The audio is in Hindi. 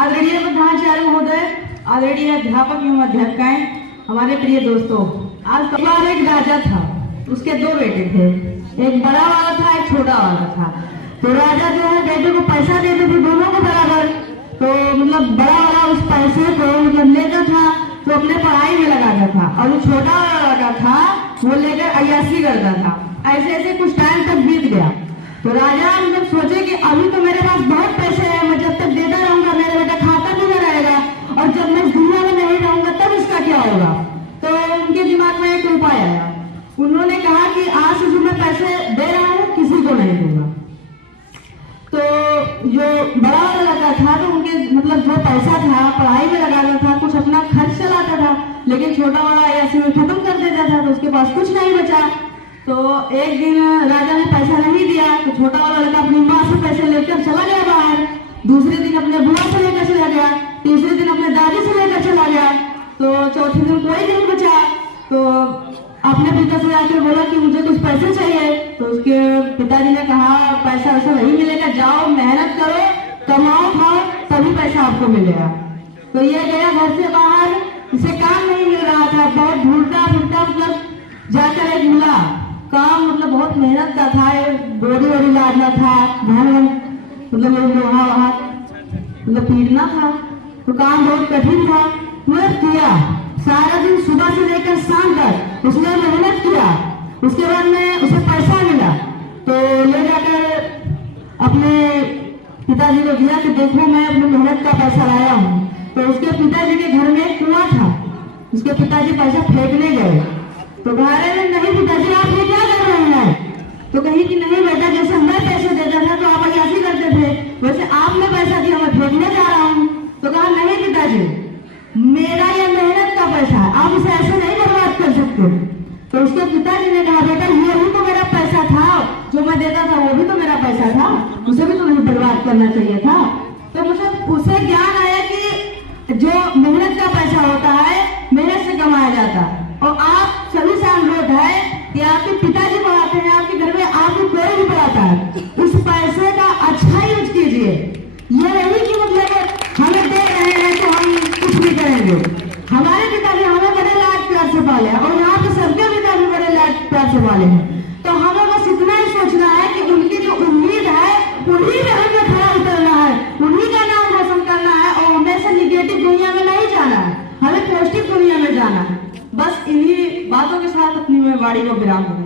आदरणीय प्रधानाचार्य महोदय, आदरणीय अध्यापक एवं अध्यापिकाएं, हमारे प्रिय दोस्तों, आज परिवार एक राजा था, उसके दो बेटे थे, एक बड़ा वाला था, एक छोटा वाला था। तो राजा जो है बेटे को पैसा देते थे दोनों को बराबर। तो मतलब बड़ा वाला उस पैसे को मतलब लेता था तो अपने पढ़ाई में लगाता था, और जो छोटा वाला था वो लेकर अय्याशी करता था। ऐसे ऐसे कुछ टाइम तक बीत गया। तो राजा मतलब सोचे कि अभी तो मेरे पास बहुत पैसे हैं, मैं जब तक देता रहूंगा मेरा बेटा खाता भी न रहेगा, और जब मैं इस दुनिया में नहीं रहूंगा तब इसका क्या होगा। तो उनके दिमाग में एक उपाय आया। उन्होंने कहा कि आज से जो मैं पैसे दे रहा हूँ किसी को नहीं दूंगा। तो जो बड़ा वाला लगा था तो उनके मतलब जो पैसा था पढ़ाई में लगाता था, कुछ अपना खर्च चलाता था, लेकिन छोटा वाला ऐसे में खत्म कर देता था, तो उसके पास कुछ नहीं बचा। तो एक दिन राजा ने पैसा नहीं दिया तो छोटा वाला लड़का अपनी माँ से पैसे लेकर चला गया बाहर। दूसरे दिन अपने बुआ से लेकर चला गया, तीसरे दिन अपने दादी से लेकर चला गया, तो चौथे दिन कोई नहीं बचा। तो अपने पिता से आकर बोला कि मुझे कुछ पैसे चाहिए। तो उसके पिताजी ने कहा पैसा वैसा नहीं मिलेगा, जाओ मेहनत करो, कमाओ खाओ, तभी पैसा आपको मिलेगा। तो ये गया घर से बाहर, इसे काम नहीं मिल रहा था, बहुत ढूंढता ढूंढता मतलब जाकर एक मिला काम, मतलब बहुत मेहनत का था, बोरी वोरी लादना था, मतलब लोहा वहा मतलब पीटना था, तो काम बहुत कठिन था। मतलब किया सारा दिन, सुबह से लेकर शाम तक उसने मेहनत किया। उसके बाद में उसे पैसा मिला तो ले जाकर अपने पिताजी को दिया कि देखो मैं अपनी मेहनत का पैसा लाया हूँ। तो उसके पिताजी के घर में एक कुआं था, उसके पिताजी पैसा फेंकने गए तो भारे में नहीं पिताजी आप ये क्या कर रहे हैं। तो कही कि नहीं बेटा, जैसे मैं पैसे देता था तो आप अय्याशी करते थे, वैसे आपने पैसा दिया मैं फेंकने जा रहा हूँ। तो कहा नहीं पिताजी, मेरा ये मेहनत का पैसा है, आप इसे ऐसे नहीं बर्बाद कर सकते। तो उसके पिताजी ने कहा बेटा ये भी तो मेरा पैसा था, जो मैं देता था वो भी तो मेरा पैसा था, उसे भी तो नहीं बर्बाद करना चाहिए था। तो मतलब उसे ज्ञान आया कि जो मेहनत का पैसा होता है मेहनत से कमाया जाता है। और आप सभी से अनुरोध है कि आपके पिताजी पढ़ाते हैं, आपके घर में आपको कोई भी पढ़ाता है, उस पैसे का अच्छा यूज कीजिए। ये नहीं कि मतलब हमें दे रहे हैं तो हम कुछ भी करेंगे। हमारे पिताजी हमें बड़े लाड प्यार से पाले और यहाँ पे सबके पिताजी बड़े लाड प्यार से पाले हैं। तो हमें बस इतना ही सोचना है कि उनकी जो उम्मीद है उन्हीं में हमें खड़ा उतरना है, उन्हीं का नाम रोशन करना है, और हमेशा निगेटिव दुनिया में नहीं जाना है, हमें पॉजिटिव दुनिया में जाना है। बस इन्हीं बातों के साथ अपनी मैं वाणी को विराम दूं।